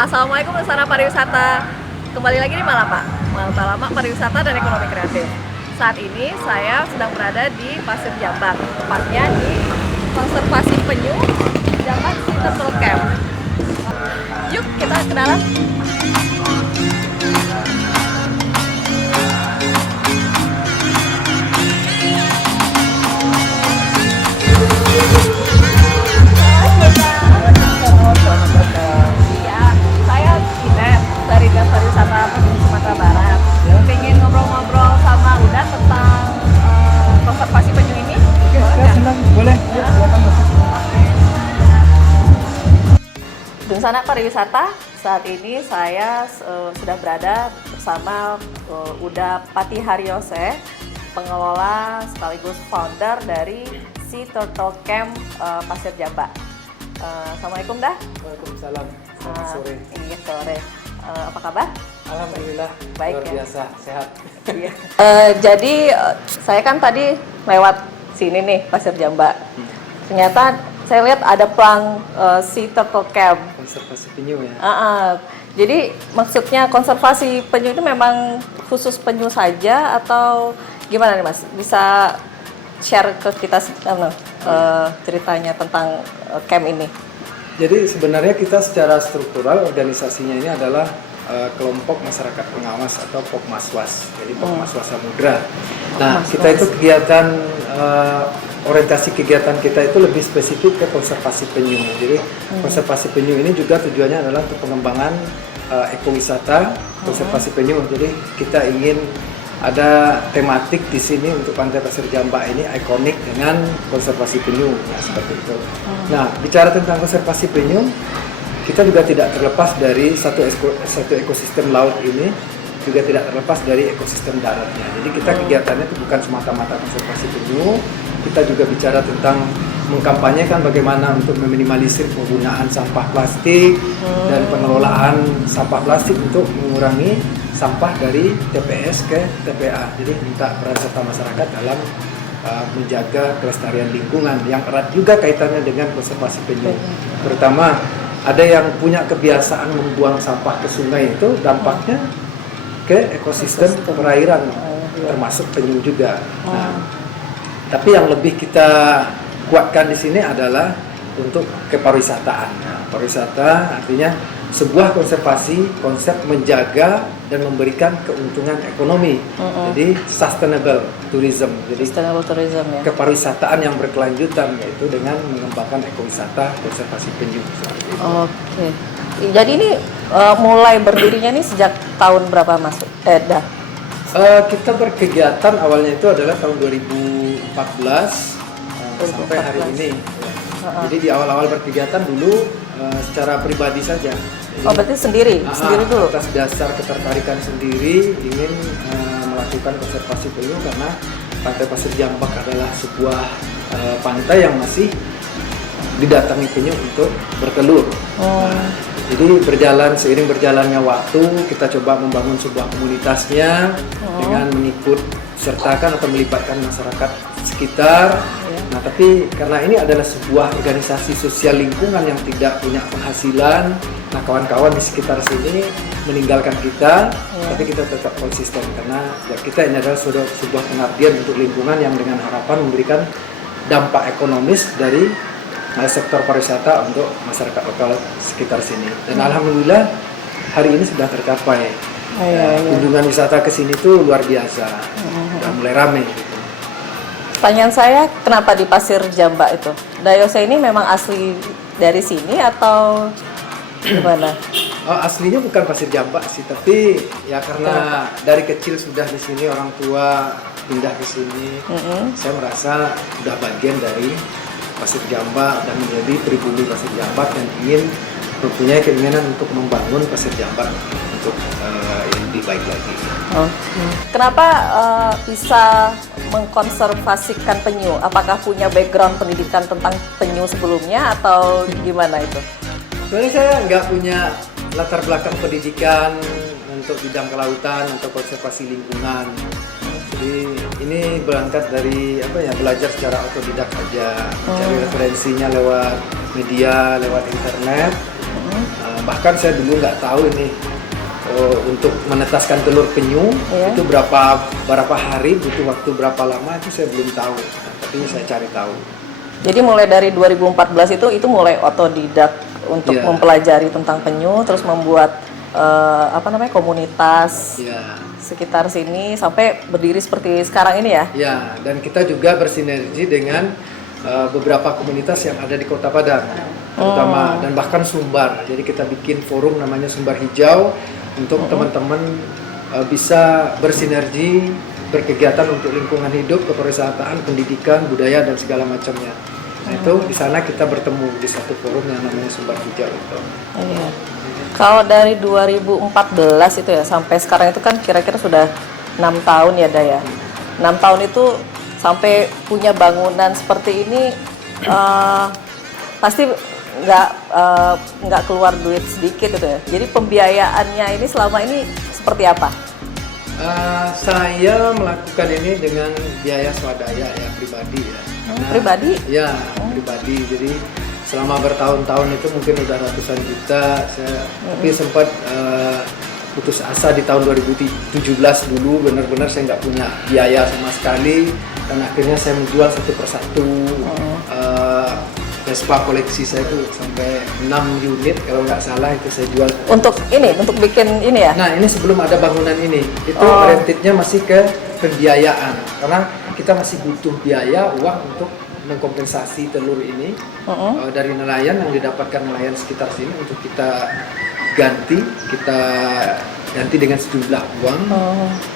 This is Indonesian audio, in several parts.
Assalamualaikum Nusantara Pariwisata. Kembali lagi di Malapa, Malapa Pariwisata dan Ekonomi Kreatif. Saat ini saya sedang berada di Pasir Jambak, tepatnya di Konservasi Penyu Jambak Sea Turtle Camp. Yuk kita kenalan. Sana Pariwisata, saat ini saya sudah berada bersama Uda Pati Haryose, pengelola sekaligus founder dari Sea Turtle Camp Pasir Jambak. Assalamualaikum dah. Waalaikumsalam. Selamat sore. Iya sore. Apa kabar? Alhamdulillah. Baik, luar biasa, sehat. Jadi saya kan tadi lewat sini nih Pasir Jambak. Ternyata saya lihat ada plang Sea Turtle Camp. Konservasi penyu ya. Jadi maksudnya konservasi penyu itu memang khusus penyu saja atau gimana nih Mas? Bisa share ke kita ceritanya tentang camp ini? Jadi sebenarnya kita secara struktural organisasinya ini adalah kelompok masyarakat pengawas atau Pokmaswas. Jadi Pokmaswas Samudra. Nah, kita itu kegiatan orientasi kegiatan kita itu lebih spesifik ke konservasi penyu. Jadi konservasi penyu ini juga tujuannya adalah untuk pengembangan ekowisata konservasi penyu. Jadi kita ingin ada tematik di sini untuk Pantai Pasir Jambak ini ikonik dengan konservasi penyu, ya, seperti itu. Nah, bicara tentang konservasi penyu, kita juga tidak terlepas dari satu ekosistem laut ini, juga tidak terlepas dari ekosistem daratnya. Jadi kita kegiatannya itu bukan semata-mata konservasi penyu, kita juga bicara tentang mengkampanyekan bagaimana untuk meminimalisir penggunaan sampah plastik dan pengelolaan sampah plastik untuk mengurangi sampah dari TPS ke TPA. Jadi minta peran serta masyarakat dalam menjaga kelestarian lingkungan yang erat juga kaitannya dengan konservasi penyu. Terutama ada yang punya kebiasaan membuang sampah ke sungai, itu dampaknya ke ekosistem perairan, termasuk penyu juga. Nah, tapi yang lebih kita kuatkan di sini adalah untuk kepariwisataan. Nah, pariwisata artinya sebuah konservasi, konsep menjaga dan memberikan keuntungan ekonomi. Jadi sustainable tourism. Jadi Sustainable tourism ya. Kepariwisataan yang berkelanjutan, yaitu dengan mengembangkan ekowisata konservasi penyu. Oke. Jadi ini mulai berdirinya nih sejak tahun berapa Mas? Kita berkegiatan awalnya itu adalah tahun 2014 sampai hari ini. Jadi di awal-awal berkegiatan dulu secara pribadi saja. Jadi, berarti sendiri dulu? Atas dasar ketertarikan sendiri ingin melakukan konservasi penyu karena Pantai Pasir Jambak adalah sebuah pantai yang masih didatangi penyu untuk bertelur. Jadi seiring berjalannya waktu, kita coba membangun sebuah komunitasnya dengan mengikut sertakan atau melibatkan masyarakat sekitar. Nah, tapi karena ini adalah sebuah organisasi sosial lingkungan yang tidak punya penghasilan, nah kawan-kawan di sekitar sini meninggalkan kita, tapi kita tetap konsisten karena ya, kita ini adalah sebuah pengabdian untuk lingkungan yang dengan harapan memberikan dampak ekonomis dari sektor pariwisata untuk masyarakat lokal sekitar sini. Dan alhamdulillah hari ini sudah tercapai. Kunjungan wisata ke sini tuh luar biasa. Sudah mulai ramai. Pertanyaan saya, kenapa di Pasir Jambak itu? Dayose ini memang asli dari sini atau gimana? Aslinya bukan Pasir Jambak sih, tapi ya karena dari kecil sudah di sini, orang tua pindah ke sini, saya merasa sudah bagian dari Pasir Jambak dan menjadi pribumi Pasir Jambak dan mempunyai keinginan untuk membangun Pasir Jambak untuk yang lebih baik lagi. Kenapa bisa mengkonservasikan penyu? Apakah punya background pendidikan tentang penyu sebelumnya atau gimana itu? Sebenarnya saya nggak punya latar belakang pendidikan untuk bidang kelautan atau konservasi lingkungan. Jadi ini berangkat dari belajar secara otodidak saja, cari referensinya lewat media, lewat internet. Bahkan saya dulu nggak tahu ini untuk menetaskan telur penyu itu berapa hari, butuh waktu berapa lama itu saya belum tahu. Tapi saya cari tahu. Jadi mulai dari 2014 itu mulai otodidak untuk mempelajari tentang penyu, terus membuat komunitas sekitar sini sampai berdiri seperti sekarang ini ya. Ya, dan kita juga bersinergi dengan beberapa komunitas yang ada di Kota Padang, terutama dan bahkan Sumbar. Jadi kita bikin forum namanya Sumbar Hijau untuk teman-teman bisa bersinergi, berkegiatan untuk lingkungan hidup, kepariwisataan, pendidikan, budaya dan segala macamnya. Nah itu di sana kita bertemu di satu forum yang namanya Sumbar Hijau itu. Iya. Kalau dari 2014 itu ya sampai sekarang itu kan kira-kira sudah 6 tahun ya Daya. 6 tahun itu sampai punya bangunan seperti ini pasti nggak keluar duit sedikit itu ya. Jadi pembiayaannya ini selama ini seperti apa? Saya melakukan ini dengan biaya swadaya ya, pribadi ya. Pribadi? Ya, pribadi. Jadi selama bertahun-tahun itu mungkin udah ratusan juta. Tapi sempat putus asa di tahun 2017 dulu, benar-benar saya nggak punya biaya sama sekali. Dan akhirnya saya menjual satu persatu Vespa koleksi saya itu sampai 6 unit kalau nggak salah itu saya jual. Untuk bikin ini ya? Nah ini sebelum ada bangunan ini, itu orientednya masih ke pembiayaan karena kita masih butuh biaya uang untuk mengkompensasi telur ini dari nelayan yang didapatkan nelayan sekitar sini untuk kita ganti dengan sejumlah uang.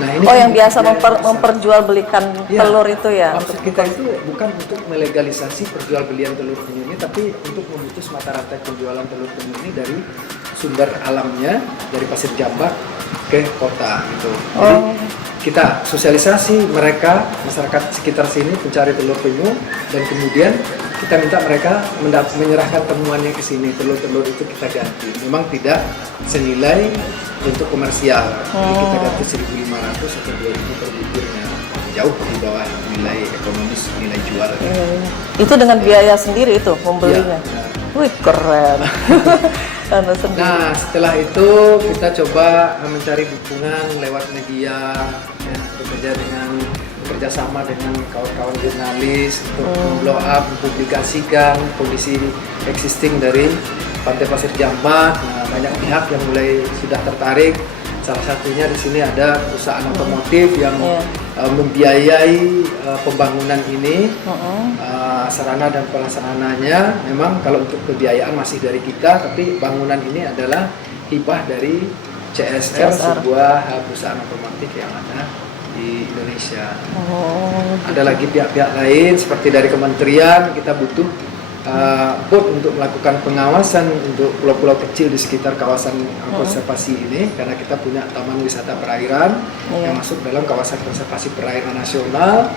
Nah ini yang biasa memperjualbelikan telur itu ya? Maksud kita itu bukan untuk melegalisasi perjualbelian telur penyu ini, tapi untuk memutus mata rantai penjualan telur penyu ini dari sumber alamnya, dari Pasir Jambak ke kota gitu. Jadi kita sosialisasi mereka, masyarakat sekitar sini pencari telur penyu, dan kemudian kita minta mereka menyerahkan temuannya ke sini, telur-telur itu kita ganti. Memang tidak senilai untuk komersial, jadi kita ganti 1.500 atau 2.000 per butirnya, jauh di bawah nilai ekonomis, nilai jual. Itu dengan biaya sendiri itu membelinya? Ya. Wih keren. Nah setelah itu kita coba mencari dukungan lewat media, bekerja sama dengan kawan-kawan jurnalis untuk blow up, mempublikasikan kondisi existing dari Pantai Pasir Jambak. Nah, banyak pihak yang mulai sudah tertarik. Salah satunya di sini ada perusahaan otomotif yang membiayai pembangunan ini, sarana dan prasarananya. Memang kalau untuk pembiayaan masih dari kita, tapi bangunan ini adalah hibah dari CSR, sebuah perusahaan otomotif yang ada di Indonesia. Ada lagi pihak-pihak lain seperti dari kementerian, kita butuh boat untuk melakukan pengawasan untuk pulau-pulau kecil di sekitar kawasan konservasi ini, karena kita punya taman wisata perairan yang masuk dalam kawasan konservasi perairan nasional.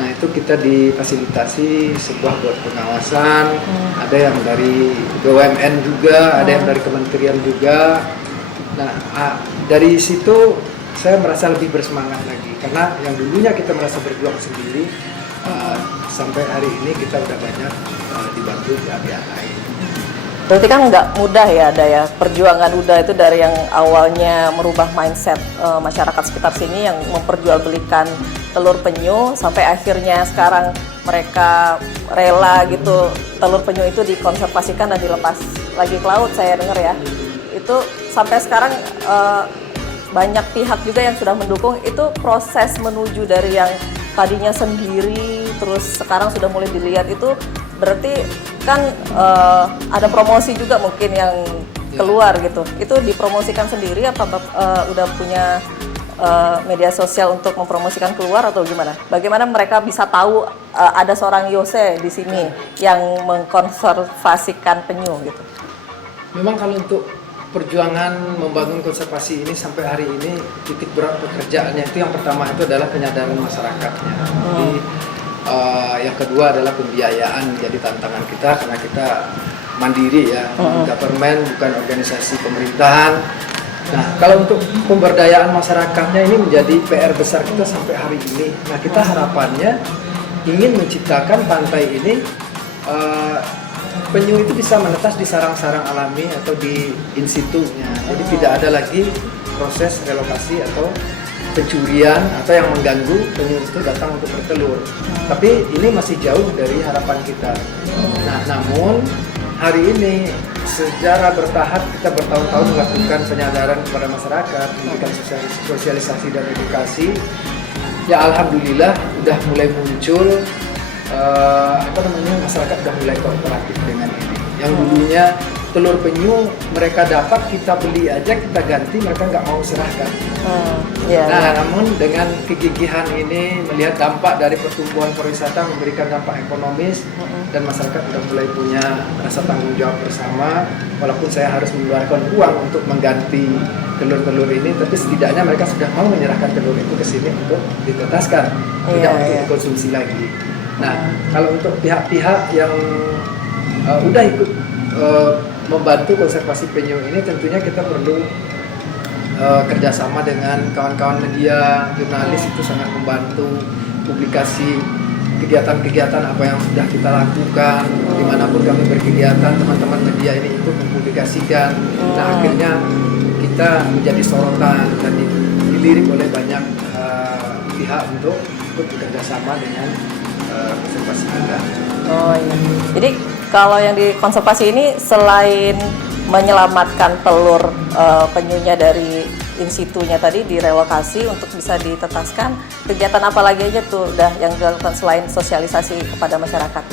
Nah itu kita difasilitasi sebuah boat pengawasan, ada yang dari BUMN juga, ada yang dari kementerian juga. Nah dari situ saya merasa lebih bersemangat lagi, karena yang dulunya kita merasa berjuang sendiri, sampai hari ini kita udah banyak dibantu pihak-pihak lain. Berarti kan nggak mudah ya, Daya. Perjuangan udah itu dari yang awalnya merubah mindset masyarakat sekitar sini yang memperjualbelikan telur penyu, sampai akhirnya sekarang mereka rela gitu telur penyu itu dikonservasikan dan dilepas lagi ke laut, saya dengar ya. Itu sampai sekarang banyak pihak juga yang sudah mendukung. Itu proses menuju dari yang tadinya sendiri terus sekarang sudah mulai dilihat, itu berarti kan ada promosi juga mungkin yang keluar gitu. Itu dipromosikan sendiri apa udah punya media sosial untuk mempromosikan keluar atau gimana? Bagaimana mereka bisa tahu ada seorang Yose di sini yang mengkonservasikan penyu gitu? Memang kalau untuk perjuangan membangun konservasi ini sampai hari ini, titik berat pekerjaannya itu yang pertama itu adalah penyadaran masyarakatnya. Jadi yang kedua adalah pembiayaan, jadi tantangan kita karena kita mandiri ya, government bukan organisasi pemerintahan. Nah kalau untuk pemberdayaan masyarakatnya ini menjadi PR besar kita sampai hari ini. Nah kita harapannya ingin menciptakan pantai ini penyu itu bisa menetas di sarang-sarang alami atau di in situ-nya. Jadi tidak ada lagi proses relokasi atau pencurian atau yang mengganggu penyu itu datang untuk bertelur. Tapi ini masih jauh dari harapan kita. Nah, namun hari ini secara bertahap kita bertahun-tahun melakukan penyadaran kepada masyarakat, memberikan sosialisasi dan edukasi. Ya alhamdulillah udah mulai muncul masyarakat udah mulai kooperatif dengan ini. Yang dulunya telur penyu mereka dapat, kita beli aja, kita ganti, mereka nggak mau serahkan. Namun dengan kegigihan ini, melihat dampak dari pertumbuhan pariwisata memberikan dampak ekonomis, dan masyarakat sudah mulai punya rasa tanggung jawab bersama. Walaupun saya harus mengeluarkan uang untuk mengganti telur-telur ini, tapi setidaknya mereka sudah mau menyerahkan telur itu ke sini untuk ditetaskan, tidak untuk dikonsumsi lagi. Nah, kalau untuk pihak-pihak yang udah ikut membantu konservasi penyu ini, tentunya kita perlu kerjasama dengan kawan-kawan media, jurnalis itu sangat membantu publikasi kegiatan-kegiatan apa yang sudah kita lakukan. Dimanapun kami berkegiatan, teman-teman media ini ikut mempublikasikan. Nah, akhirnya kita menjadi sorotan dan dilirik oleh banyak pihak untuk ikut bekerjasama dengan konservasi kita. Oh iya. Jadi kalau yang di konservasi ini selain menyelamatkan telur penyunya dari in situ-nya tadi, direlokasi untuk bisa ditetaskan, kegiatan apa lagi aja tuh yang dilakukan selain sosialisasi kepada masyarakat?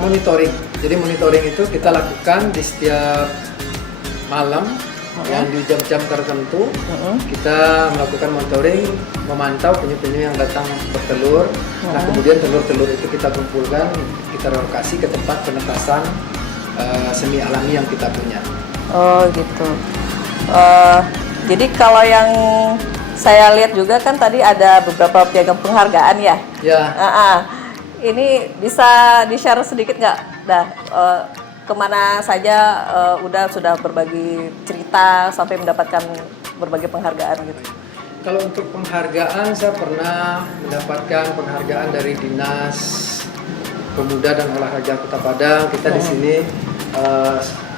Monitoring. Jadi monitoring itu kita lakukan di setiap malam. Yang di jam-jam tertentu kita melakukan monitoring, memantau penyu-penyu yang datang bertelur. Nah, kemudian telur-telur itu kita kumpulkan, kita relokasi ke tempat penetasan semi alami yang kita punya. Oh gitu. Jadi kalau yang saya lihat juga kan tadi ada beberapa piagam penghargaan ya. Ya. Ini bisa di-share sedikit nggak? Kemana saja sudah berbagi cerita sampai mendapatkan berbagai penghargaan gitu? Kalau untuk penghargaan, saya pernah mendapatkan penghargaan dari Dinas Pemuda dan Olahraga Kota Padang. Kita di sini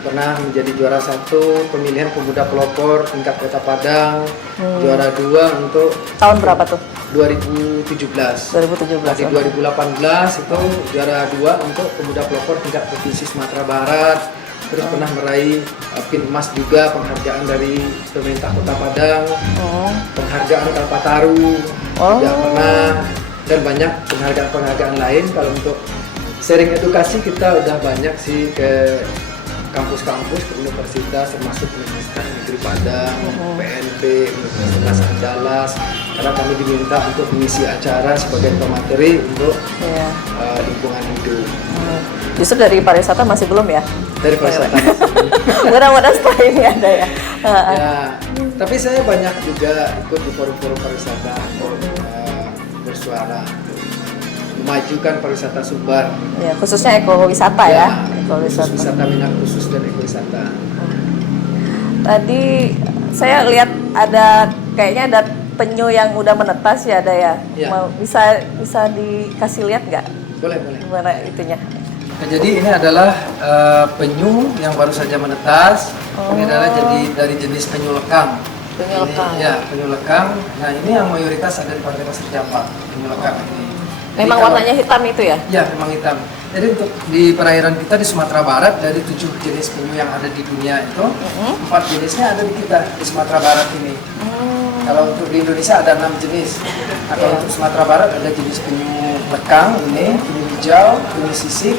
pernah menjadi juara 1 pemilihan pemuda pelopor tingkat Kota Padang, juara 2 untuk tahun berapa tuh? 2017. Nah, di 2018 itu juara 2 untuk pemuda pelopor tingkat provinsi Sumatera Barat. Terus pernah meraih pin emas juga, penghargaan dari pemerintah Kota Padang, penghargaan Kalpataru juga pernah, dan banyak penghargaan-penghargaan lain. Kalau untuk sharing edukasi kita udah banyak sih ke kampus-kampus, ke universitas, termasuk Universitas Negeri Padang, PNP, Universitas Andalas, karena kami diminta untuk mengisi acara sebagai pemateri untuk lingkungan hidup. Justru dari pariwisata masih belum ya? Dari pariwisata. Mudah-mudahan setelah ini ada ya. Ya, tapi saya banyak juga ikut di forum-forum pariwisata untuk bersuara, memajukan pariwisata Sumbar. Ya, khususnya ekowisata ya. Ekowisata. Wisata minat khusus dan ekowisata. Tadi saya lihat kayaknya ada penyu yang udah menetas ya, ada ya. Bisa dikasih lihat nggak? Boleh. Gimana itunya? Nah, jadi ini adalah penyu yang baru saja menetas. Ini adalah dari jenis penyu lekang. Penyu lekang. Nah, ini yang mayoritas ada di Pantai Pasir Jampak, penyu lekang ini. Memang warnanya hitam itu ya? Ya, memang hitam. Jadi untuk di perairan kita di Sumatera Barat, dari 7 jenis penyu yang ada di dunia itu, 4 jenisnya ada di kita di Sumatera Barat ini. Kalau untuk di Indonesia ada 6 jenis. Atau untuk Sumatera Barat ada jenis penyu lekang ini, penyu hijau, penyu sisik,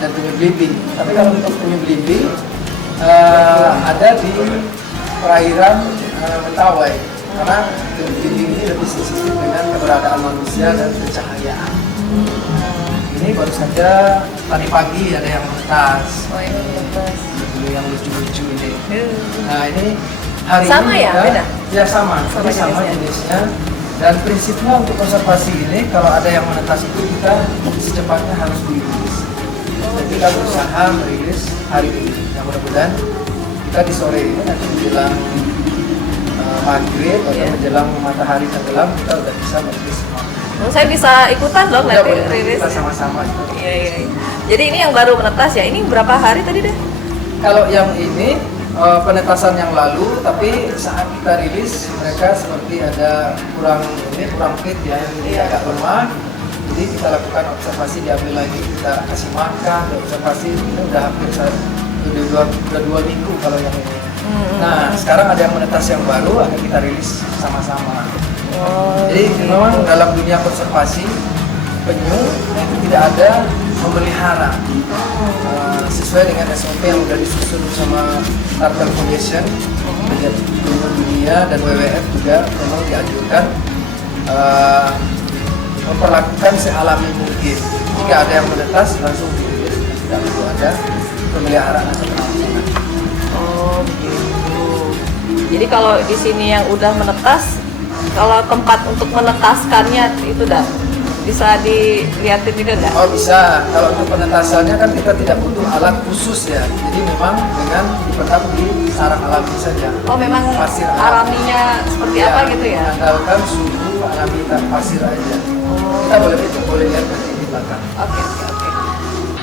dan penyu belimbing. Tapi kalau untuk penyu belimbing ada di perairan Mentawai, karena penyu belimbing ini lebih sensitif dengan keberadaan manusia dan pencahayaan. Ini baru saja tadi pagi ada yang menetas. Oh, ini menetas. Penyu yang lucu-lucu ini. Nah, ini hari sama ini ya? Beda? Ya sama jenisnya. Dan prinsipnya untuk konservasi ini, kalau ada yang menetas itu kita secepatnya harus dirilis. Jadi kita berusaha merilis hari ini. Yang mudah-mudahan kita di sore ini nanti menjelang maghrib atau menjelang matahari tenggelam kita udah bisa merilis semua. Saya bisa ikutan dong nanti rilis. Kita sama-sama. Iya. Jadi ini yang baru menetas ya. Ini berapa hari tadi deh? Kalau yang ini penetasan yang lalu, tapi saat kita rilis mereka seperti ada kurang fit ya, jadi agak lemah. Jadi kita lakukan observasi, diambil lagi, kita kasih makan, observasi. Ini udah hampir udah 2 minggu kalau yang ini. Nah sekarang ada yang menetas yang baru, akan kita rilis sama-sama. Jadi memang dalam dunia konservasi penyu itu tidak ada memelihara sesuai dengan SOP yang sudah disusun sama Turtle Foundation, Penyu Dunia dan WWF juga memang dianjurkan memperlakukan sealami mungkin. Jika ada yang menetas langsung dirilis, tidak perlu ada pemeliharaan atau pengawasan. Oh gitu. Jadi kalau di sini yang udah menetas, kalau tempat untuk menetaskannya itu dah bisa dilihatin juga nggak? Oh bisa. Kalau untuk penetasannya kan kita tidak butuh alat khusus ya. Jadi memang dengan dipendam di sarang alami saja. Oh memang Pasir alaminya seperti apa gitu ya? Mengandalkan suhu alami pasir aja. Kita boleh lihat nanti di belakang. Oke.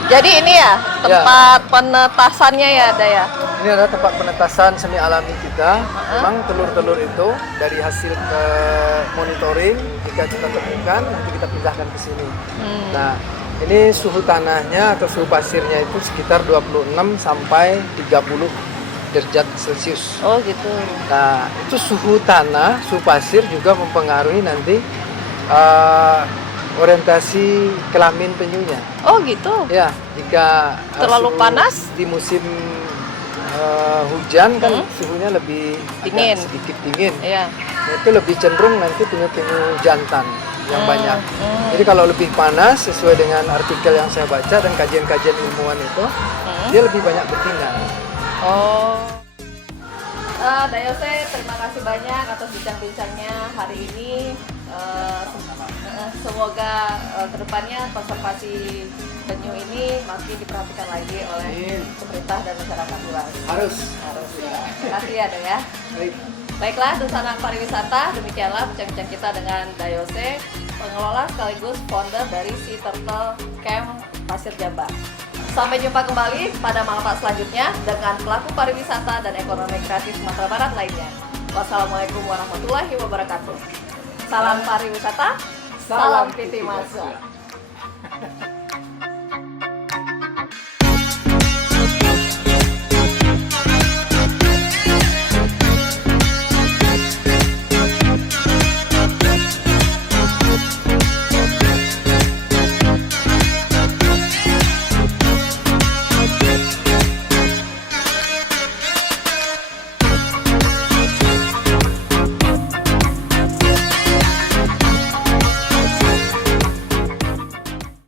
Jadi ini ya tempat penetasannya ya, Daya. Ini adalah tempat penetasan semi alami kita. Memang telur-telur itu dari hasil ke monitoring jika kita temukan nanti kita pindahkan ke sini. Nah, ini suhu tanahnya atau suhu pasirnya itu sekitar 26 sampai 30 derajat Celcius. Oh gitu. Nah, itu suhu tanah, suhu pasir juga mempengaruhi nanti orientasi kelamin penyunya. Oh gitu. Ya, jika Terlalu suhu panas? di musim hujan kan suhunya lebih Dingin. agak sedikit dingin. Iya. Nah, itu lebih cenderung nanti penyu-penyu jantan yang banyak. Jadi kalau lebih panas sesuai dengan artikel yang saya baca dan kajian-kajian ilmuwan itu, dia lebih banyak betina. Oh. Dayose, terima kasih banyak atas bincang-bincangnya hari ini. Semoga kedepannya konservasi penyu ini makin diperhatikan lagi oleh pemerintah dan masyarakat luas. Harus. Ya. Terima kasih ya, Daya. Baik. Baiklah, Dusanak Pariwisata, demikianlah bincang-bincang kita dengan Dayose, pengelola sekaligus founder dari Sea Turtle Camp Pasir Jambak. Sampai jumpa kembali pada Malapak selanjutnya dengan pelaku pariwisata dan ekonomi kreatif Sumatera Barat lainnya. Wassalamualaikum warahmatullahi wabarakatuh. Salam pariwisata, salam Piti Masa.